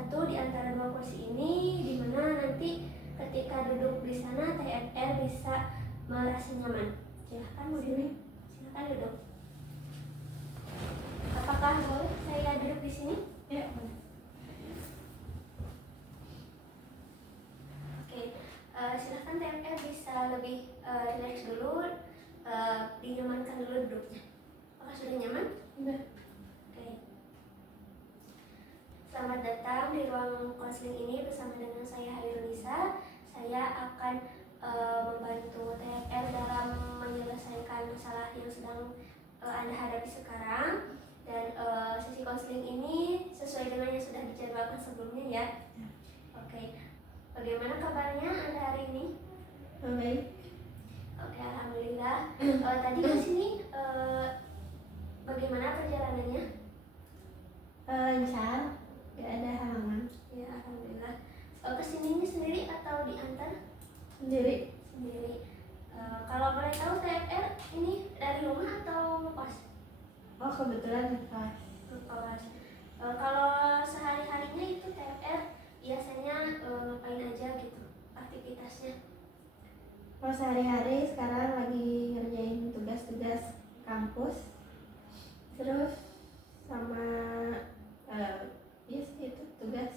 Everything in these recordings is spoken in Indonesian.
satu di antara dua kursi ini, di mana nanti ketika duduk di sana TFR bisa merasa nyaman. Silahkan Bu Dini, silahkan duduk. Apakah boleh saya duduk di sini? Ya, boleh. Oke, silahkan TFR bisa lebih relax dulu, dinyamankan dulu duduknya. Apakah sudah nyaman? Udah. Oke. Selamat datang di ruang konseling ini bersama dengan saya Hairunisa. Saya akan membantu TFR dalam menyelesaikan masalah yang sedang Anda hadapi sekarang. Dan sesi konseling ini sesuai dengan yang sudah dijadwalkan sebelumnya ya. Oke. Bagaimana kabarnya Anda hari ini? Baik. Oke, alhamdulillah. Tadi ke sini bagaimana perjalanannya? Lancar, gak ada halangan. Ya, alhamdulillah. Kesininya sendiri atau diantar? Sendiri. Sendiri. Kalau boleh tahu TFR ini dari rumah atau kos? Oh, kebetulan pas. Kos. Kalau sehari-harinya itu TFR biasanya ngapain aja gitu aktivitasnya? Kalau sehari-hari sekarang lagi ngerjain tugas-tugas kampus. Terus sama yes, itu tugas.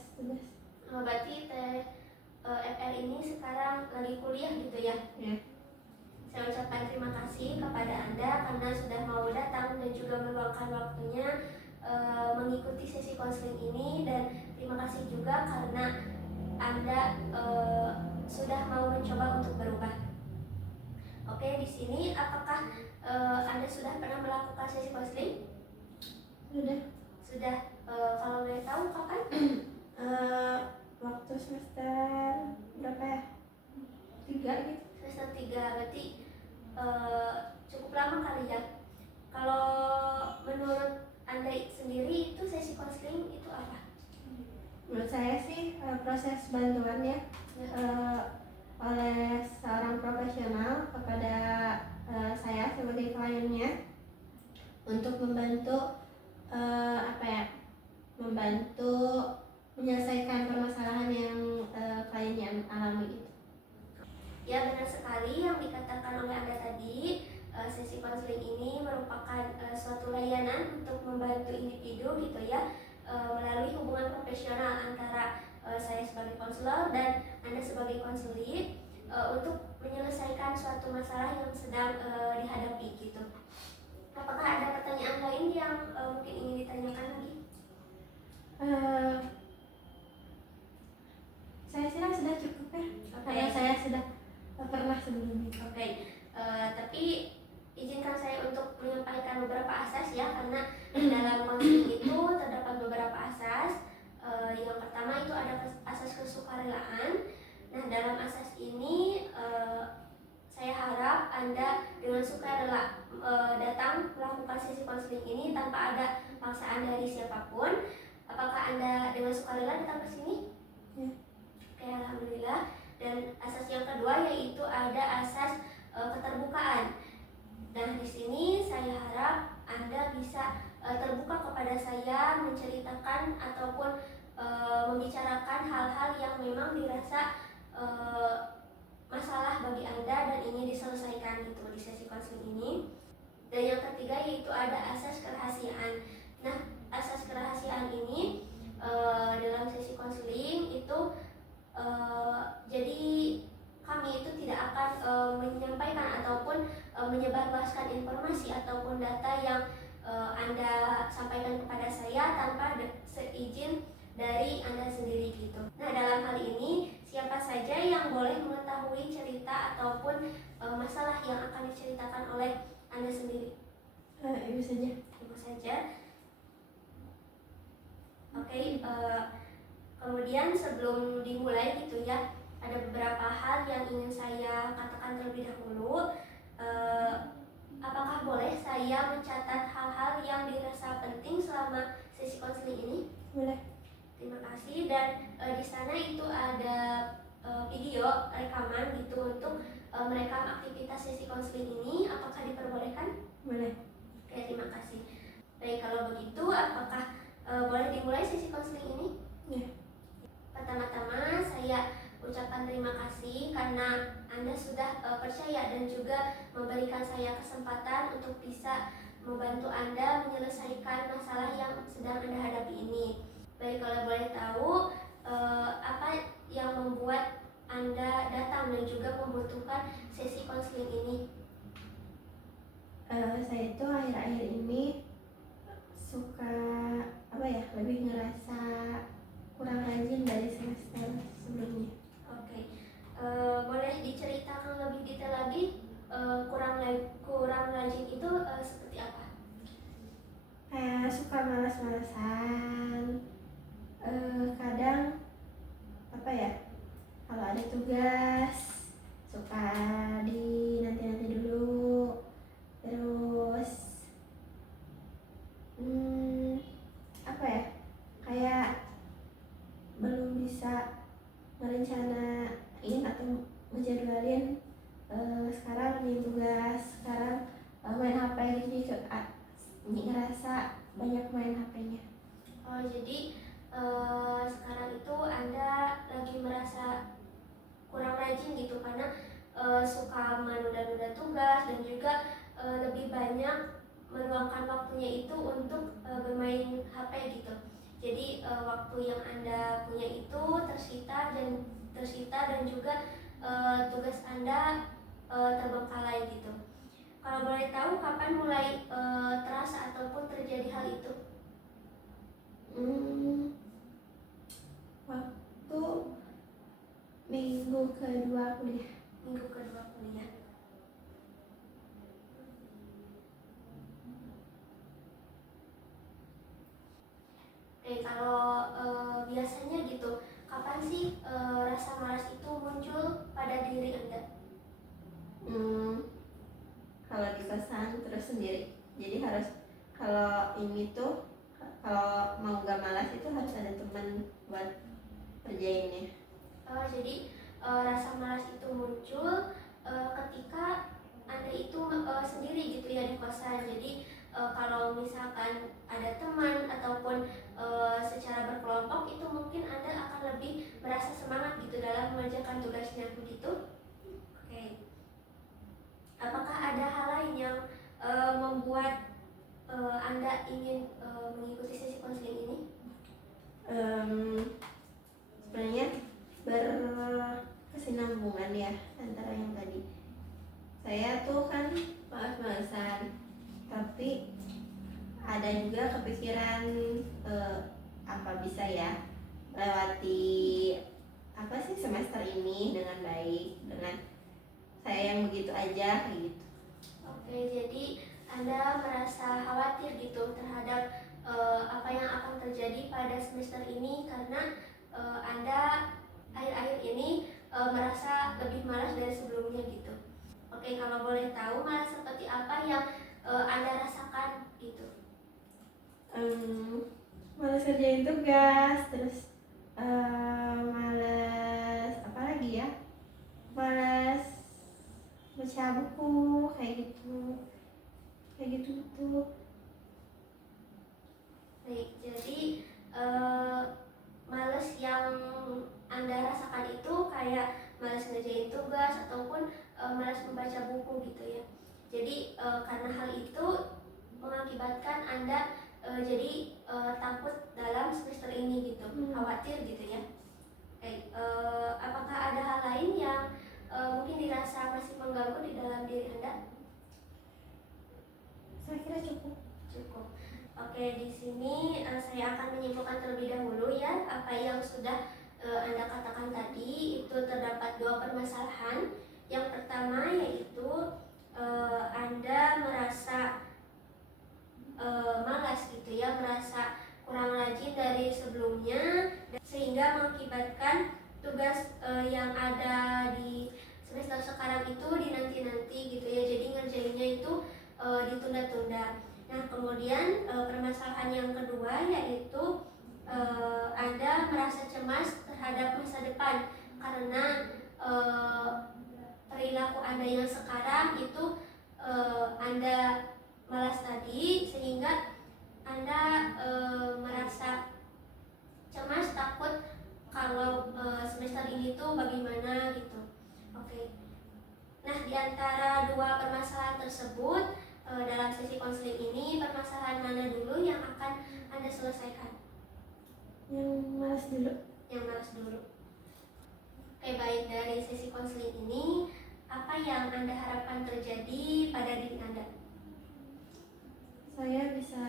Berarti TFR ini sekarang lagi kuliah gitu ya? Ya. Saya ucapkan terima kasih kepada Anda karena sudah mau datang dan juga meluangkan waktunya mengikuti sesi konseling ini, dan terima kasih juga karena Anda sudah mau mencoba untuk berubah. Oke, di sini apakah Anda sudah pernah melakukan sesi konseling? Sudah. Sudah. Kalau boleh tahu kapan? Waktu semester berapa ya? 3 gitu. Semester 3, berarti cukup lama kali ya. Kalau menurut Anda sendiri itu sesi konseling itu apa? Menurut saya sih proses bantuan ya oleh seorang profesional kepada saya sebagai kliennya untuk membantu membantu menyelesaikan permasalahan yang kliennya alami gitu. Ya, benar sekali yang dikatakan oleh Anda tadi. Sesi konseling ini merupakan suatu layanan untuk membantu individu gitu ya, melalui hubungan profesional antara saya sebagai konselor dan Anda sebagai konseling untuk menyelesaikan suatu masalah yang sedang dihadapi gitu. Apakah ada pertanyaan lain yang mungkin ingin ditanyakan lagi? Saya kira sudah cukup ya. Oke. Karena saya sudah pernah sebelumnya. Oke. Tapi izinkan saya untuk menyampaikan beberapa asas ya, karena dalam konseling itu terdapat beberapa asas. Yang pertama itu ada asas kesukarelaan. Nah, dalam asas ini saya harap Anda dengan sukarela datang melakukan sesi konseling ini tanpa ada paksaan dari siapapun. Apakah Anda dengan sukarela datang ke sini? Ya. Oke, alhamdulillah. Dan asas yang kedua yaitu ada asas keterbukaan. Dan di sini saya harap Anda bisa terbuka kepada saya, menceritakan ataupun membicarakan hal-hal yang memang dirasa masalah bagi Anda dan ingin diselesaikan gitu di sesi konseling ini. Dan yang ketiga yaitu ada asas kerahasiaan. Nah, asas kerahasiaan ini dalam sesi konseling itu jadi kami itu tidak akan menyampaikan ataupun menyebarluaskan informasi ataupun data yang Anda sampaikan kepada saya tanpa seizin dari Anda sendiri gitu. Nah, dalam hal ini siapa saja yang boleh mengetahui cerita ataupun masalah yang akan diceritakan oleh Anda sendiri? Ibu saja. Ibu saja. Oke, kemudian sebelum dimulai gitu ya, ada beberapa hal yang ingin saya katakan terlebih dahulu. Apakah boleh saya mencatat hal-hal yang dirasa penting selama sesi konseling ini? Boleh. Terima kasih. Dan di sana itu ada video rekaman gitu untuk merekam aktivitas sesi konseling ini. Apakah diperbolehkan? Boleh. Oke, terima kasih. Baik, kalau begitu apakah boleh dimulai sesi konseling ini? Ya. karena Anda sudah percaya dan juga memberikan saya kesempatan untuk bisa membantu Anda menyelesaikan masalah yang sedang Anda hadapi ini. Baik, kalau boleh tahu apa yang membuat Anda datang dan juga membutuhkan sesi konseling ini? Saya itu akhir-akhir ini suka lebih ngerasa kurang rajin dari semester sebelumnya. Oke, boleh diceritakan lebih detail lagi kurang rajin itu seperti apa? Kayak suka malas-malasan, kadang kalau ada tugas suka di nanti-nanti dulu, terus kayak belum bisa merencanain atau ngejadwalin sekarang nih tugas, sekarang main HP gitu, ngerasa banyak main HP-nya. Oh, jadi sekarang itu Anda lagi merasa kurang rajin gitu karena suka menunda-nunda tugas dan juga lebih banyak meluangkan waktunya itu untuk bermain HP gitu. Jadi waktu yang Anda punya itu tersita dan juga tugas Anda terbengkalai gitu. Kalau boleh tahu kapan mulai terasa ataupun terjadi hal itu? Waktu minggu kedua kuliah. Minggu kedua kuliah. Oke, kalau biasanya gitu, kapan sih rasa malas itu muncul pada diri Anda? Kalau di kosan terus sendiri, jadi harus kalau mau gak malas itu harus ada teman buat kerjainnya. Jadi rasa malas itu muncul ketika Anda itu sendiri gitu ya di kosan. Jadi kalau misalkan ada teman ataupun secara berkelompok itu mungkin Anda akan lebih merasa semangat gitu dalam mengerjakan tugasnya begitu. Oke. Apakah ada hal lain yang membuat Anda ingin mengikuti sesi konseling ini? Sebenarnya berkesinambungan ya antara yang tadi. Saya tuh kan malas-malasan, tapi ada juga kepikiran apa bisa ya lewati semester ini dengan baik, dengan saya yang begitu aja kayak gitu. Oke, jadi Anda merasa khawatir gitu terhadap apa yang akan terjadi pada semester ini karena Anda akhir-akhir ini merasa lebih malas dari sebelumnya gitu. Oke, kalau boleh tahu malas seperti apa yang Anda rasakan gitu? Malas kerjain tugas, terus malas apa lagi ya? Malas baca buku kayak gitu tuh. Baik, jadi males yang Anda rasakan itu kayak males ngerjain tugas ataupun males membaca buku gitu ya. Jadi karena hal itu mengakibatkan Anda jadi takut dalam semester ini gitu, khawatir gitu ya. Oke, apakah ada hal lain yang mungkin dirasa masih mengganggu di dalam diri Anda? Saya kira cukup. Oke, di sini saya akan menyimpulkan terlebih dahulu ya apa yang sudah Anda katakan tadi. Itu terdapat dua permasalahan. Yang pertama yaitu Anda merasa malas gitu ya, merasa kurang rajin dari sebelumnya sehingga mengakibatkan tugas yang ada di semester sekarang itu dinanti-nanti gitu ya. Jadi ngerjainnya itu ditunda-tunda. Nah, kemudian permasalahan yang kedua yaitu Anda merasa cemas terhadap masa depan karena perilaku Anda yang sekarang itu Anda malas tadi sehingga Anda merasa cemas, takut kalau semester ini tuh bagaimana gitu. Oke, tersebut, dalam sesi konseling ini permasalahan mana dulu yang akan Anda selesaikan? Yang malas dulu. Yang malas dulu. Oke, baik, dari sesi konseling ini apa yang Anda harapkan terjadi pada diri Anda? Saya bisa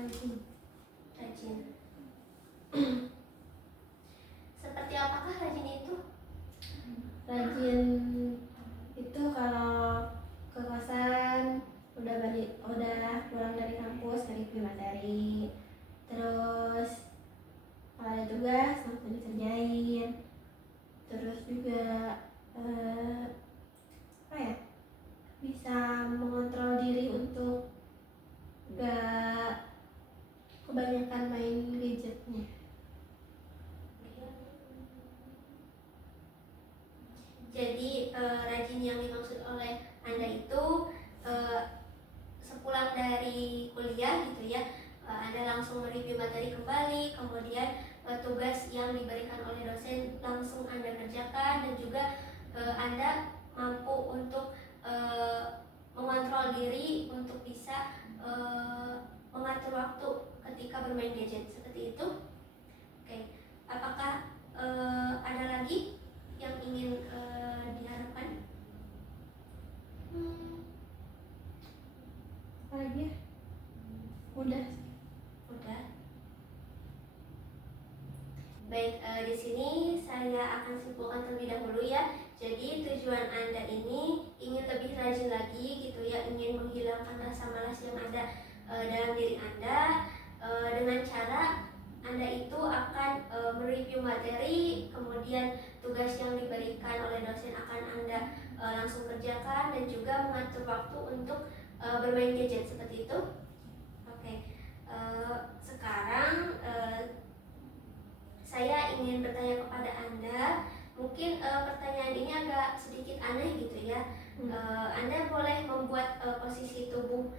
rajin. Rajin. Seperti apakah rajin itu? Rajin itu kalau ke kosan udah pulang dari kampus nge-review materi, terus kalau ada tugas langsung dikerjain, terus juga bisa mengontrol diri untuk gak kebanyakan main gadgetnya. Jadi rajin yang dimaksud oleh Anda itu sepulang dari kuliah gitu ya, Anda langsung mereview materi kembali, kemudian tugas yang diberikan oleh dosen langsung Anda kerjakan, dan juga Anda mampu untuk mengontrol diri untuk bisa mengatur waktu ketika bermain gadget, seperti itu. Oke, apakah ada lagi yang ingin diharapkan? Apa lagi ya? Udah. Baik, di sini saya akan simpulkan terlebih dahulu ya. Jadi tujuan Anda ini ingin lebih rajin lagi gitu ya, ingin menghilangkan rasa malas yang ada dalam diri Anda dengan cara Anda itu akan mereview materi, kemudian tugas yang diberikan oleh dosen akan Anda langsung kerjakan, dan juga mengatur waktu untuk bermain gadget, seperti itu. Oke, sekarang saya ingin bertanya kepada Anda. Mungkin pertanyaan ini agak sedikit aneh gitu ya. Anda boleh membuat posisi tubuh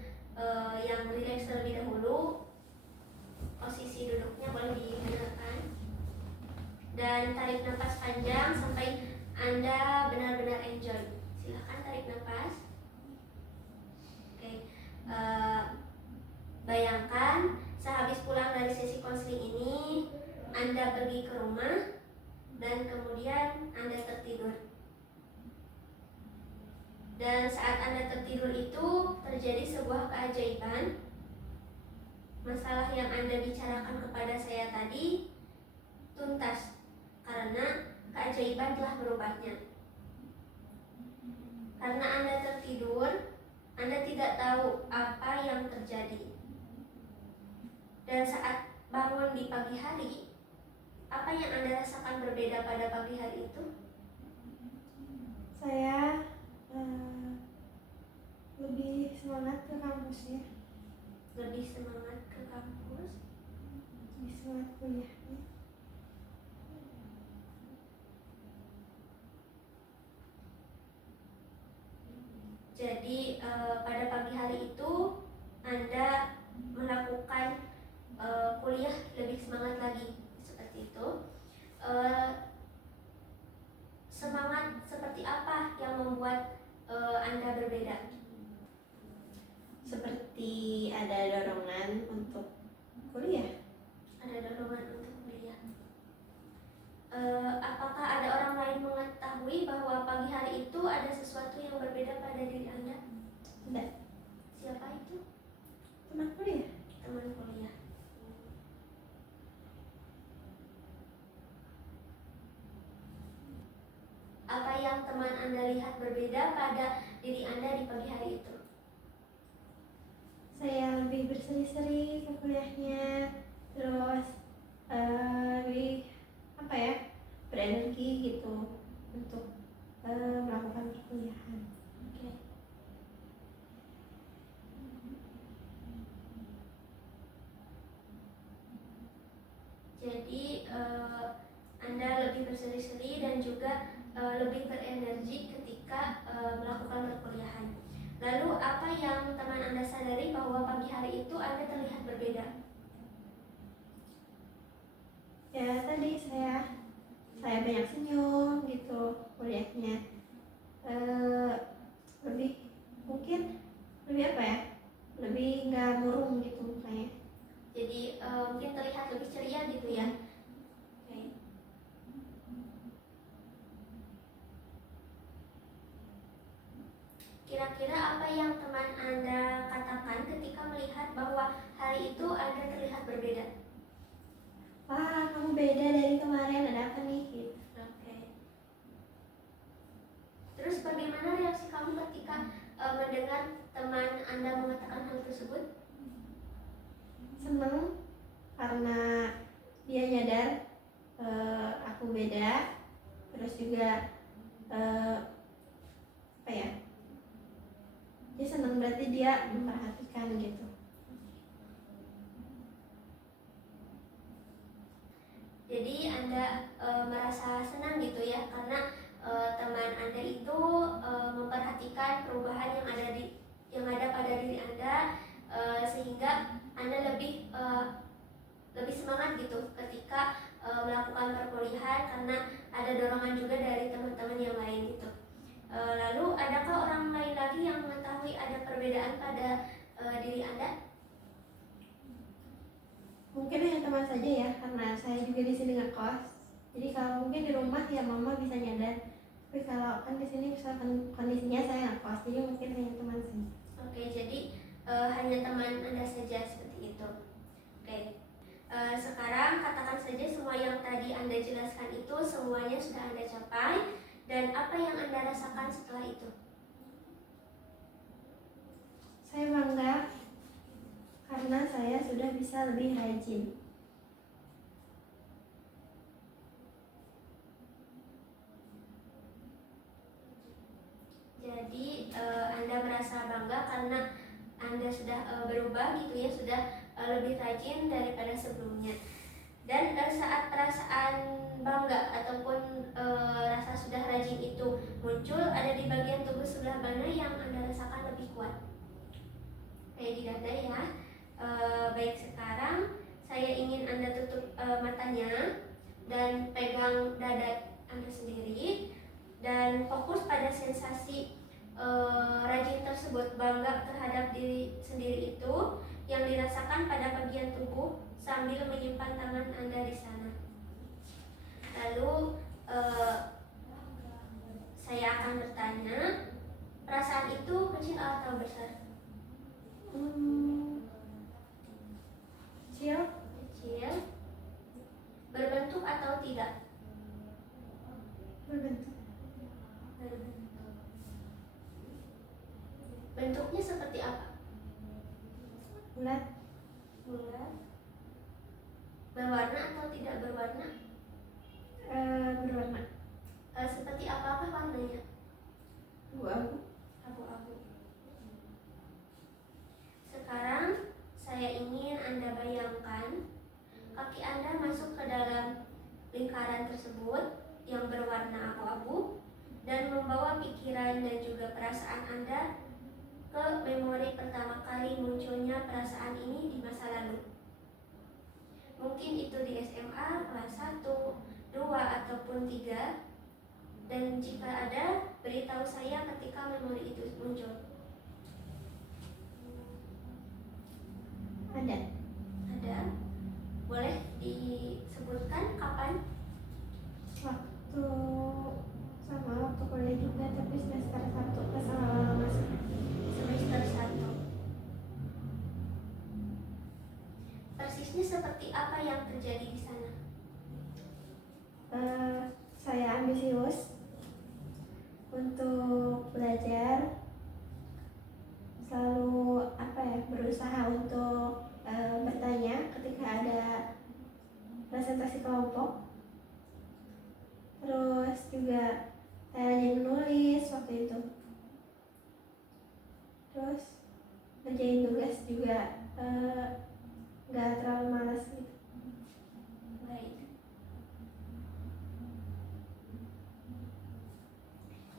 yang rileks terlebih dahulu. Posisi duduknya boleh digunakan, dan tarik nafas panjang sampai Anda benar-benar enjoy. Silahkan tarik nafas. Oke, bayangkan sehabis pulang dari sesi konseling ini Anda pergi ke rumah dan kemudian Anda tertidur. Dan saat Anda tertidur itu terjadi sebuah keajaiban. Masalah yang Anda bicarakan kepada saya tadi tuntas karena keajaiban telah berubahnya. Karena Anda tertidur, Anda tidak tahu apa yang terjadi. Dan saat bangun di pagi hari, apa yang Anda rasakan berbeda pada pagi hari itu? Saya lebih semangat ke kampusnya. Lebih semangat ke kampus. Lebih semangat kuliahnya. Jadi pada pagi hari itu Anda melakukan kuliah lebih semangat lagi, seperti itu. Semangat seperti apa yang membuat Anda berbeda? Seperti ada dorongan untuk kuliah. Ada dorongan untuk kuliah. Apakah ada orang lain mengetahui bahwa pagi hari itu ada sesuatu yang berbeda pada diri Anda? Tidak. Siapa itu? Teman kuliah. Teman kuliah. Apa yang teman Anda lihat berbeda pada diri Anda di pagi hari itu? Saya lebih berseri-seri ke kuliahnya, terus lebih berenergi gitu untuk melakukan perkuliahan. Oke. Jadi Anda lebih berseri-seri dan juga lebih berenergi ketika melakukan perkuliahan. Lalu apa yang teman Anda sadari bahwa pagi hari itu Anda terlihat berbeda? Ya tadi saya banyak senyum gitu kuliahnya, lebih mungkin lebih apa ya, lebih nggak murung gitu mukanya. Jadi mungkin terlihat lebih ceria gitu ya. Oke. Kira-kira apa yang teman Anda katakan ketika melihat bahwa hari itu Anda terlihat berbeda? Wah, kamu beda dari kemarin, ada apa nih gitu. Oke. Terus bagaimana reaksi kamu ketika mendengar teman Anda mengatakan hal tersebut? Seneng karena dia nyadar aku beda, terus juga apa ya, dia seneng berarti dia memperhatikan gitu. Jadi Anda merasa senang gitu ya karena teman Anda itu memperhatikan perubahan yang ada pada diri Anda, sehingga Anda lebih semangat gitu ketika melakukan perkuliahan karena ada dorongan juga dari teman-teman yang lain gitu. Lalu adakah orang lain lagi yang mengetahui ada perbedaan pada diri Anda? Mungkin hanya teman saja ya, karena saya juga di sini ngekos. Jadi kalau mungkin di rumah ya mama bisa nyadar. Tapi kalau kan di sini misalkan kondisinya saya ngekos, jadi mungkin hanya teman saja. Oke, jadi hanya teman Anda saja seperti itu. Oke. Sekarang katakan saja semua yang tadi Anda jelaskan itu semuanya sudah Anda capai, dan apa yang Anda rasakan setelah itu? Saya bangga karena saya sudah bisa lebih rajin. Jadi Anda merasa bangga karena Anda sudah berubah gitu ya, sudah lebih rajin daripada sebelumnya. Dan saat perasaan bangga ataupun rasa sudah rajin itu muncul, ada di bagian tubuh sebelah mana yang Anda rasakan lebih kuat? Kayak di dada ya. Baik, sekarang saya ingin Anda tutup matanya dan pegang dada Anda sendiri dan fokus pada sensasi rajin tersebut, bangga terhadap diri sendiri itu yang dirasakan pada bagian tubuh sambil menyimpan tangan Anda di sana. Lalu saya akan bertanya, perasaan itu kecil atau besar? Kecil. Kecil. Berbentuk atau tidak? Berbentuk. Berbentuk. Bentuknya seperti apa? Bulat. Bulat. Berwarna atau tidak berwarna? Berwarna. Seperti apakah warnanya? Abu-abu. Abu-abu. Sekarang saya ingin Anda bayangkan kaki Anda masuk ke dalam lingkaran tersebut yang berwarna abu-abu dan membawa pikiran dan juga perasaan Anda ke memori pertama kali munculnya perasaan ini di masa lalu. Mungkin itu di SMA kelas 1, 2, ataupun 3. Dan jika ada, beritahu saya ketika memori itu muncul. Ada. Ada? Boleh disebutkan kapan? Waktu sama waktu kuliah juga, tapi semester 1 pas awal masuk. Semester 1. Persisnya seperti apa yang terjadi di sana? Saya ambisius untuk belajar, selalu berusaha untuk bertanya ketika ada presentasi kelompok. Terus juga saya rajin menulis waktu itu. Terus ngerjain tugas juga nggak terlalu malas gitu. Baik.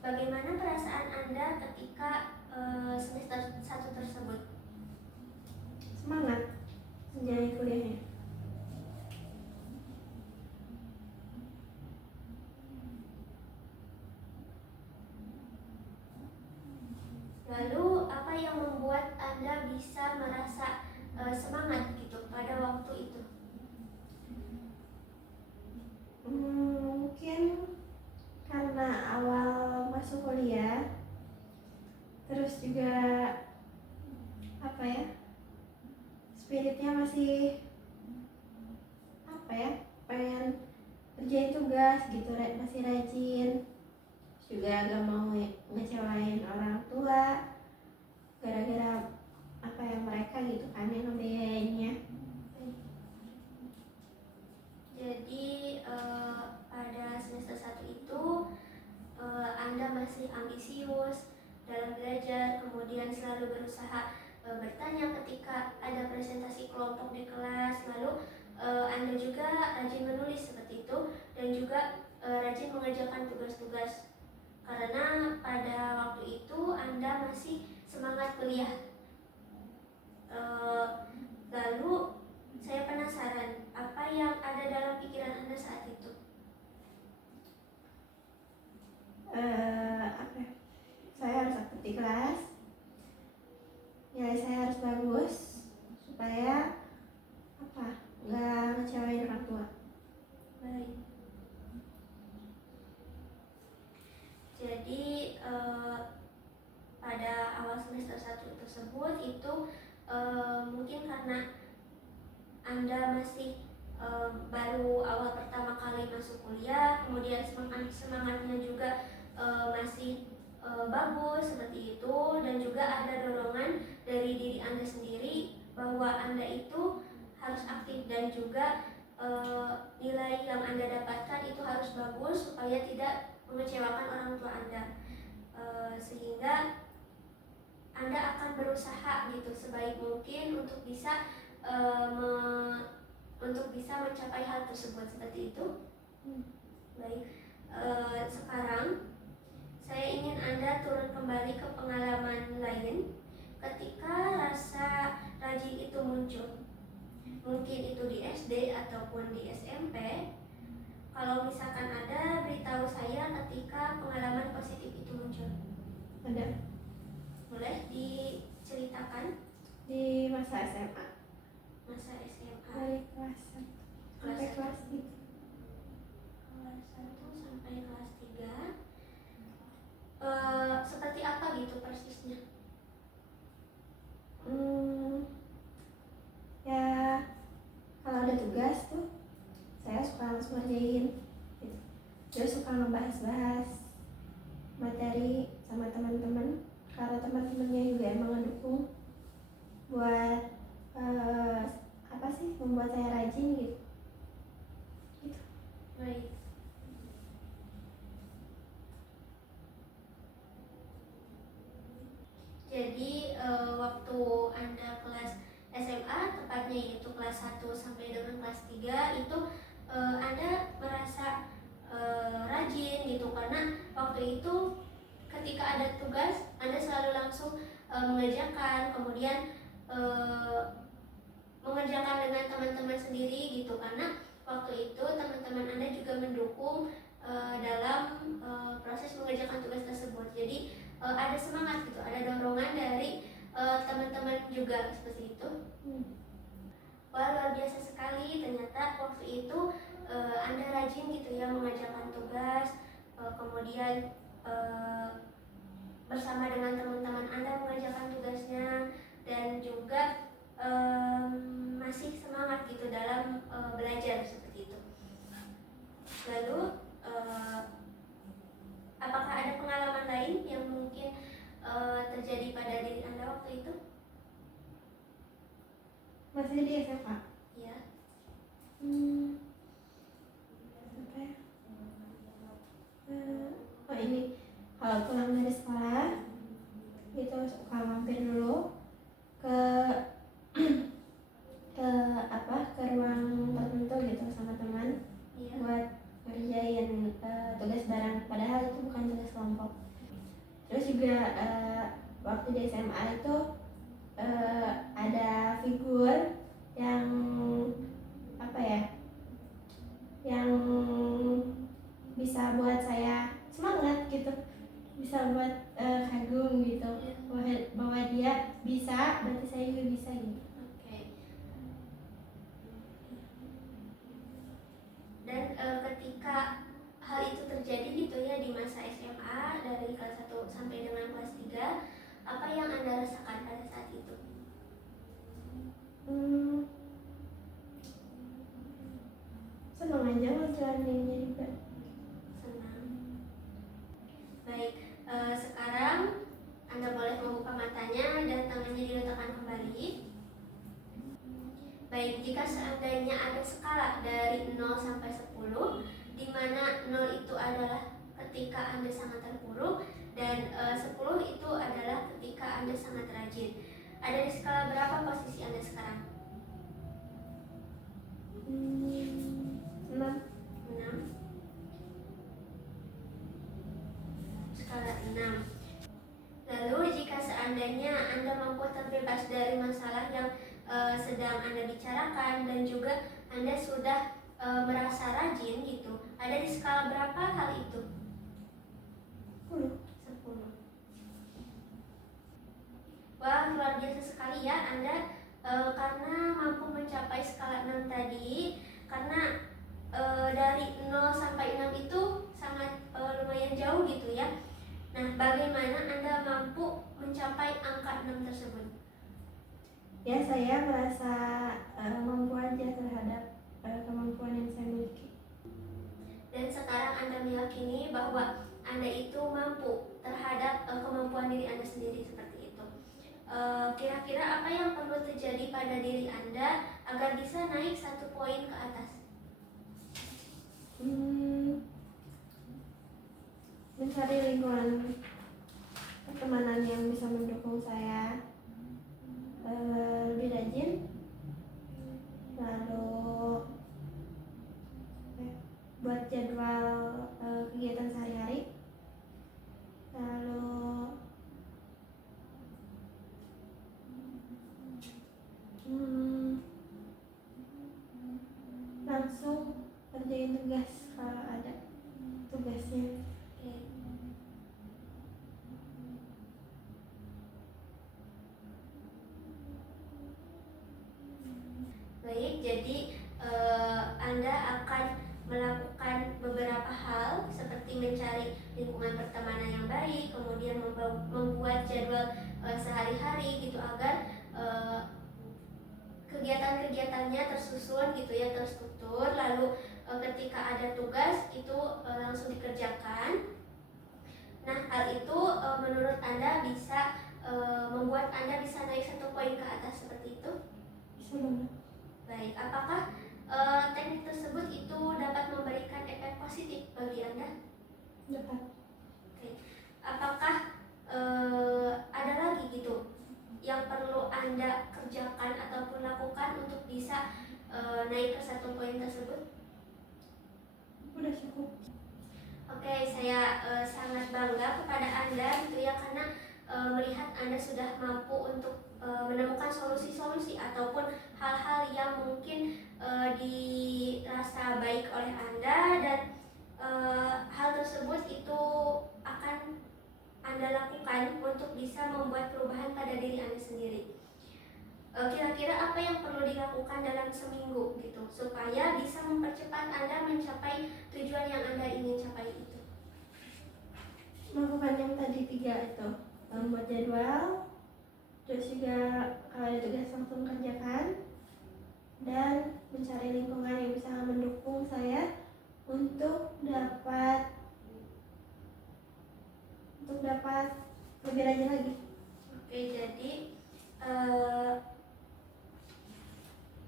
Bagaimana perasaan Anda ketika semester 1 tersebut? Semangat menjalani kuliahnya. Lalu apa yang membuat ngerjain tugas gitu, masih rajin. Juga gak mau ngecewain orang tua gara-gara apa yang mereka gitu kan yang ngebiayainnya. Jadi pada semester 1 itu Anda masih ambisius dalam belajar, kemudian selalu berusaha bertanya ketika ada presentasi kelompok di kelas, lalu Anda juga rajin menulis seperti itu, dan juga rajin mengerjakan tugas-tugas. Karena pada waktu itu Anda masih semangat kuliah. Lalu saya penasaran, apa yang ada dalam pikiran Anda saat itu? Apa ya? Saya harus aktif di kelas, nilai saya harus bagus supaya nggak ngecewain orang tua. Baik. Jadi pada awal semester 1 tersebut itu mungkin karena Anda masih baru awal pertama kali masuk kuliah, kemudian semangatnya juga masih bagus seperti itu, dan juga ada dorongan dari diri Anda sendiri bahwa Anda itu harus aktif, dan juga nilai yang Anda dapatkan itu harus bagus supaya tidak mengecewakan orang tua Anda. Sehingga Anda akan berusaha gitu sebaik mungkin untuk bisa mencapai hal tersebut seperti itu. Baik, sekarang saya ingin Anda turun kembali ke pengalaman lain ketika rasa rajin itu muncul. Mungkin itu di SD ataupun di SMP. Kalau misalkan ada, beritahu saya ketika pengalaman positif itu muncul. Ada. Boleh diceritakan? Di masa SMA. Masa SMA. Dari kelas 1 sampai kelas 3. Kelas 1 sampai kelas 3. Seperti apa gitu persisnya? Ya kalau ada tugas tuh saya suka langsung ngerjain gitu. Terus suka ngebahas-bahas materi sama teman-teman karena teman-temannya juga emang ngedukung buat membuat saya rajin gitu. Baik. Jadi waktu Anda kelas SMA, tepatnya yaitu kelas 1 sampai dengan kelas 3 itu Anda merasa rajin gitu, karena waktu itu ketika ada tugas Anda selalu langsung mengerjakan, kemudian mengerjakan dengan teman-teman sendiri gitu, karena waktu itu teman-teman Anda juga mendukung dalam proses mengerjakan tugas tersebut. Jadi ada semangat gitu, ada dorongan dari teman-teman juga seperti itu. Wah, luar biasa sekali, ternyata waktu itu Anda rajin gitu ya mengerjakan tugas, kemudian bersama dengan teman-teman Anda mengerjakan tugasnya, dan juga masih semangat gitu dalam belajar seperti itu. Lalu apakah ada pengalaman lain yang mungkin terjadi pada diri Anda waktu itu? Masih di SMA. Ya. Apa ya? Ini kalau pulang dari sekolah itu suka mampir dulu ke ke ruang tertentu gitu sama teman. Iya. Buat ngerjain tugas bareng, padahal itu bukan tugas kelompok. Terus juga waktu di SMA itu ada figur yang yang bisa buat saya semangat gitu, bisa buat kagum gitu, bahwa dia bisa, berarti saya juga bisa gitu. Oke. Dan ketika hal itu terjadi gitu ya di masa SMA dari kelas 1 sampai dengan kelas 3, apa yang Anda rasakan pada saat itu? Senang aja ngejalaninnya juga. Senang. Baik, sekarang Anda boleh membuka matanya dan tangannya diletakkan kembali. Baik, jika seandainya ada skala dari 0 sampai 10, di mana 0 itu adalah ketika Anda sangat terpuruk dan 10 itu adalah ketika Anda sangat rajin. Ada di skala berapa posisi Anda sekarang? 6. 6. Skala 6. Lalu jika seandainya Anda mampu terbebas dari masalah yang sedang Anda bicarakan dan juga Anda sudah merasa rajin gitu, ada di skala berapa hal itu? 10. 10. Wah, luar biasa sekali ya Anda, karena mampu mencapai skala 6 tadi, karena dari 0 sampai 6 itu sangat lumayan jauh gitu ya. Nah, bagaimana Anda mampu mencapai angka 6 tersebut? Ya, saya merasa mampu aja terhadap kemampuan yang saya miliki. Dan sekarang Anda meyakini bahwa Anda itu mampu terhadap kemampuan diri Anda sendiri seperti itu. Kira-kira apa yang perlu terjadi pada diri Anda agar bisa naik 1 poin ke atas? Mencari lingkungan pertemanan yang bisa mendukung saya lebih rajin, lalu buat jadwal kegiatan sehari-hari, lalu langsung kerjain tugas kalau ada tugasnya. Oke. Baik, jadi Anda akan melakukan beberapa hal seperti mencari lingkungan pertemanan yang baik, kemudian membuat jadwal sehari-hari gitu agar kegiatan-kegiatannya tersusun gitu ya, terstruktur. Lalu ketika ada tugas itu langsung dikerjakan. Nah, hal itu menurut Anda bisa membuat Anda bisa naik 1 poin ke atas seperti itu? Bisa banget. Baik, apakah teknik tersebut itu dapat memberikan efek positif bagi Anda? Dapat. Oke. Apakah ada lagi gitu yang perlu Anda kerjakan ataupun lakukan untuk bisa naik ke 1 poin tersebut? Udah cukup. Oke, saya sangat bangga kepada Anda gitu ya, karena melihat Anda sudah mampu untuk menemukan solusi-solusi ataupun hal-hal yang mungkin dirasa baik oleh Anda, dan hal tersebut itu akan Anda lakukan untuk bisa membuat perubahan pada diri Anda sendiri. Kira-kira apa yang perlu dilakukan dalam seminggu gitu supaya bisa mempercepat Anda mencapai tujuan yang Anda ingin capai itu? Melakukan yang tadi 3 itu, membuat jadwal, terus juga kalau ada tugas langsung kerjakan, dan mencari lingkungan yang bisa mendukung saya untuk dapat lebih rajin lagi. Oke, jadi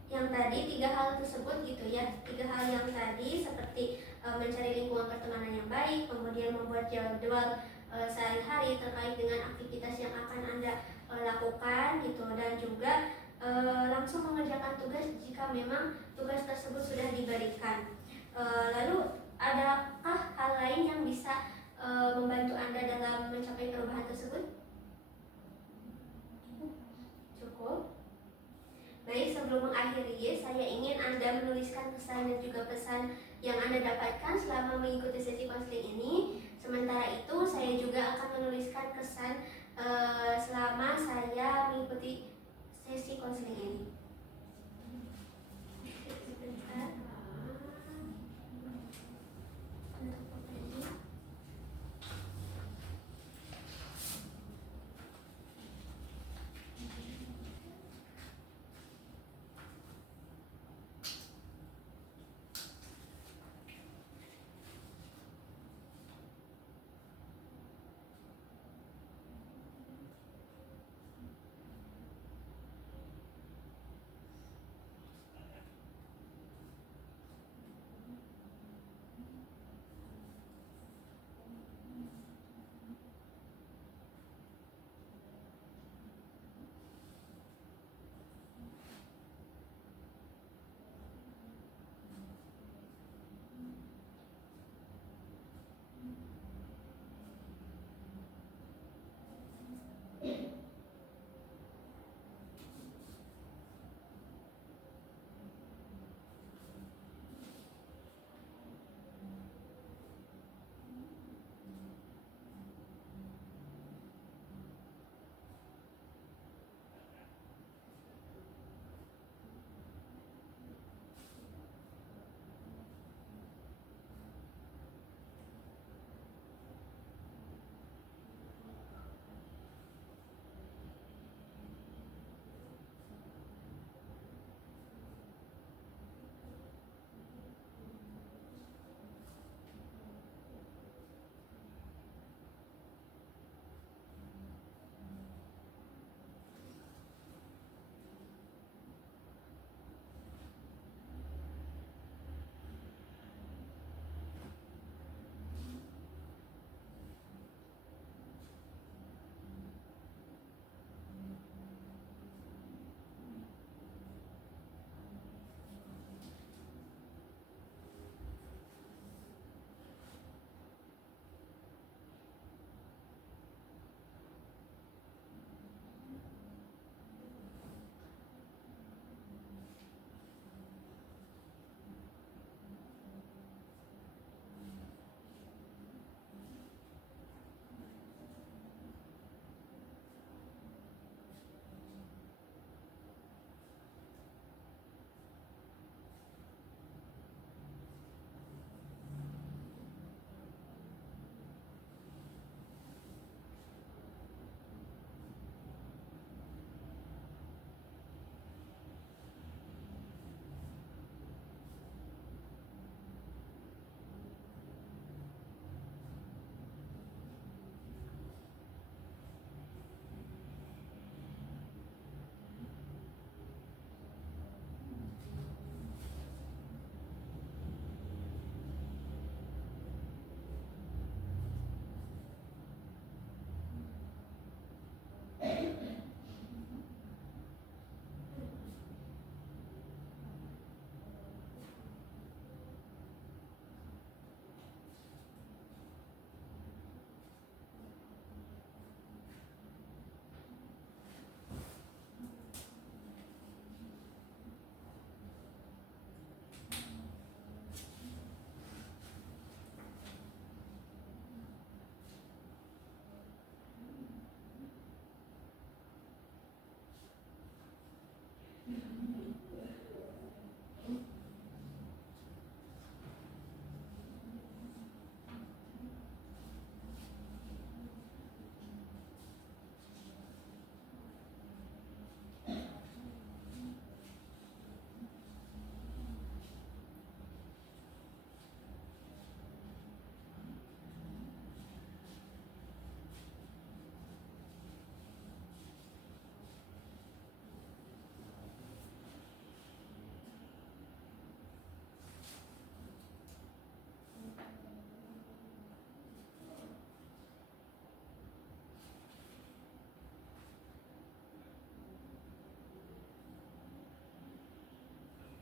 yang tadi 3 hal tersebut gitu ya, 3 hal yang tadi seperti mencari lingkungan pertemanan yang baik, kemudian membuat jadwal sehari-hari terkait dengan aktivitas yang akan Anda lakukan gitu, dan juga langsung mengerjakan tugas jika memang tugas tersebut sudah diberikan. Lalu adakah hal lain yang bisa membantu Anda dalam mencapai perubahan tersebut? Cukup. Baik, sebelum mengakhiri, saya ingin Anda menuliskan pesan dan juga pesan yang Anda dapatkan selama mengikuti sesi konseling ini. Sementara itu, saya juga akan menuliskan kesan selama saya mengikuti sesi konseling ini. Sebentar.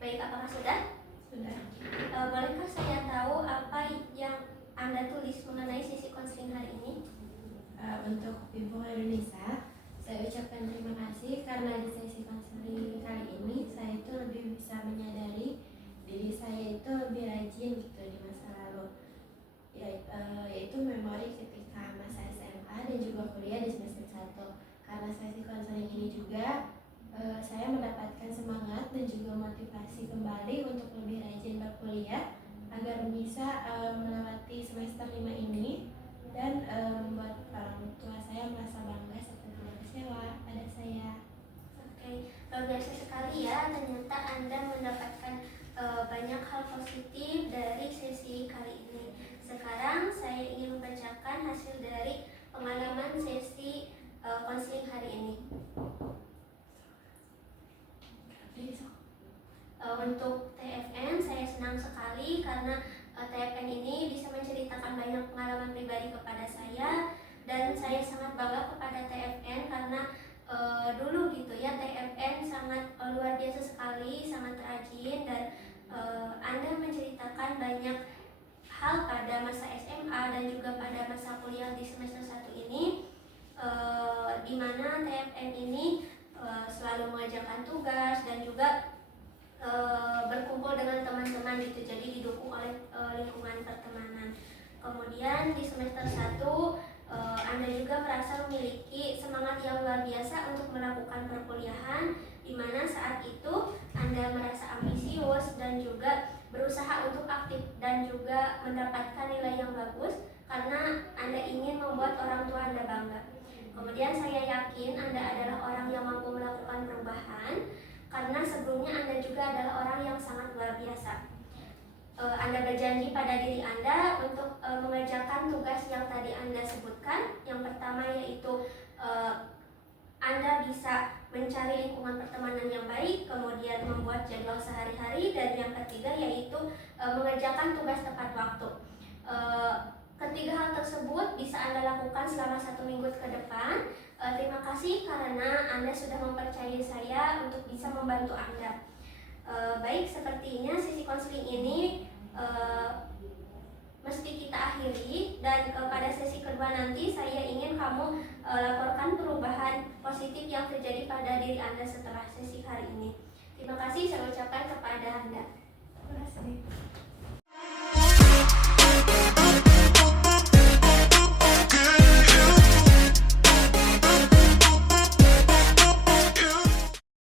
Baik, apakah sudah? Sudah. Bolehkah saya tahu apa yang Anda tulis mengenai sesi konseling hari ini? Untuk Vivo Indonesia, saya ucapkan terima kasih karena di sesi konseling kali ini saya itu lebih bisa menyadari diri saya itu lebih rajin gitu di masa lalu, yaitu memori ketika masa SMA dan juga kuliah di semester 1. Karena sesi konseling ini juga saya mendapatkan semangat dan juga motivasi kembali untuk lebih rajin berkuliah agar bisa melewati semester 5 ini dan membuat orang tua saya merasa bangga serta tidak kecewa pada saya. Oke, luar biasa sekali ya. Ternyata Anda mendapatkan banyak hal positif dari sesi kali ini. Sekarang saya ingin membacakan hasil dari pengalaman sesi konseling hari ini. Untuk TFN, saya senang sekali karena TFN ini bisa menceritakan banyak pengalaman pribadi kepada saya, dan saya sangat bangga kepada TFN karena dulu gitu ya, TFN sangat luar biasa sekali, sangat rajin, dan Anda menceritakan banyak hal pada masa SMA dan juga pada masa kuliah di semester 1 ini, di mana TFN ini selalu mengajarkan tugas dan juga berkumpul dengan teman-teman gitu, jadi didukung oleh lingkungan pertemanan. Kemudian di semester 1 Anda juga merasa memiliki semangat yang luar biasa untuk melakukan perkuliahan, di mana saat itu Anda merasa ambisius dan juga berusaha untuk aktif dan juga mendapatkan nilai yang bagus karena Anda ingin membuat orang tua Anda bangga. Kemudian saya yakin Anda adalah orang yang mampu melakukan perubahan karena sebelumnya Anda juga adalah orang yang sangat luar biasa. Anda berjanji pada diri Anda untuk mengerjakan tugas yang tadi Anda sebutkan. Yang pertama yaitu Anda bisa mencari lingkungan pertemanan yang baik, kemudian membuat jadwal sehari-hari, dan yang ketiga yaitu mengerjakan tugas tepat waktu. Ketiga hal tersebut bisa Anda lakukan selama 1 minggu ke depan. Terima kasih karena Anda sudah mempercayai saya untuk bisa membantu Anda. Baik, sepertinya sesi konseling ini mesti kita akhiri, dan pada sesi kedua nanti saya ingin kamu laporkan perubahan positif yang terjadi pada diri Anda setelah sesi hari ini. Terima kasih saya ucapkan kepada Anda. Terima kasih.